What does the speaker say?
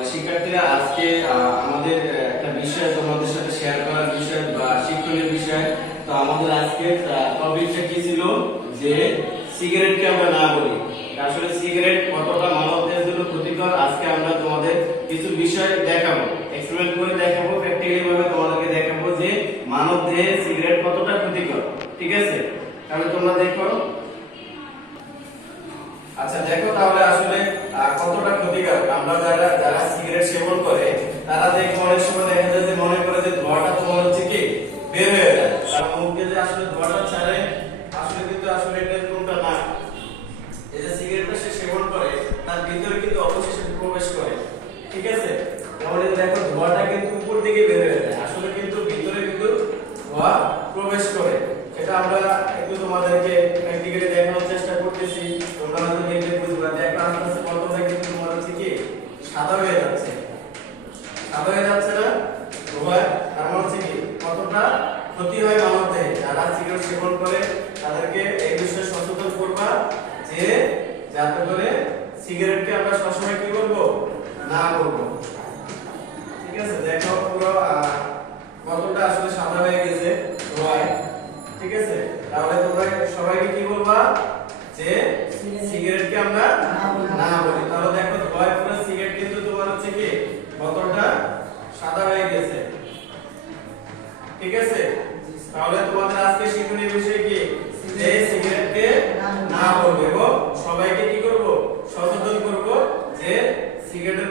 শিক্ষার্থীরা আজকে আমাদের একটা বিষয় তোমাদের সাথে শেয়ার করার বিষয় বা শিক্ষণীয় বিষয়। তো আমাদের আজকে টপিকটা কি ছিল যে সিগারেটকে আমরা না বলি। আসলে সিগারেট কতটা মানবদেহের জন্য ক্ষতিকর আজকে আমরা তোমাদের কিছু বিষয় দেখাবো, এক্সপেরিমেন্ট করে দেখাবো, প্র্যাকটিক্যালি ভাবে তোমাদেরকে দেখাবো যে মানবদেহে সিগারেট কতটা ক্ষতিকর। ঠিক আছে, তাহলে তোমরা দেখো। আচ্ছা দেখো তাহলে আসলে কতটা ক্ষতিকর। আমরা যারা যারা সিগারেট সেবন করে তারা দেখো অনেক সময় দেখা যায় যে মনে করে যে ধোঁয়াটা তোমার হচ্ছে কি বের হয়ে যায়, তার মুখে যে আসলে ধোঁয়াটা ছাড়ে আসলে কিন্তু আসলে এটা কোনটা না। এই যে সিগারেটটা সে সেবন করে তার ভিতরে কিন্তু অবশেষে প্রবেশ করে। ঠিক আছে, তাহলে দেখো ধোঁয়াটা কিন্তু উপর দিকে বের হয়ে যায়, আসলে কিন্তু ভিতরে কিন্তু ধোঁয়া প্রবেশ করে। এটা আমরা একটু তোমাদেরকে প্র্যাকটিক্যালি দেখানোর চেষ্টা করতেছি। তোমরা হয়তো দেখলে বুঝবে। দেখো আস্তে আস্তে কতটা কিন্তু তোমার হচ্ছে কি সাদা হয়ে যাচ্ছে, সাদা হয়ে যাচ্ছে না ধোঁয়া। তার মানে হচ্ছে কি কতটা ক্ষতি হয় মানবদেহে। যারা সিগারেট সেবন করে তাদেরকে এই বিষয়ে সচেতন করবা যে যাতে করে সিগারেটকে আমরা সবসময় কি করব না করব। ঠিক আছে, দেখো পুরো কতটা আসলে সাদা হয়ে গেছে ধোঁয়ায়। ঠিক আছে, তাহলে তোমরা সবাইকে কি বলবা যে সিগারেটকে আমরা না বলি। তাহলে দেখো ধোঁয়ায় পুরো সিগারেট কিন্তু তোমার হচ্ছে কি কতটা সাদা হয়ে গেছে। ঠিক আছে, তাহলে তোমাদের আজকে শিক্ষণীয় বিষয় কি যে সিগারেটকে না বলবো এবং সবাইকে কি করব সচেতন করব যে সিগারেট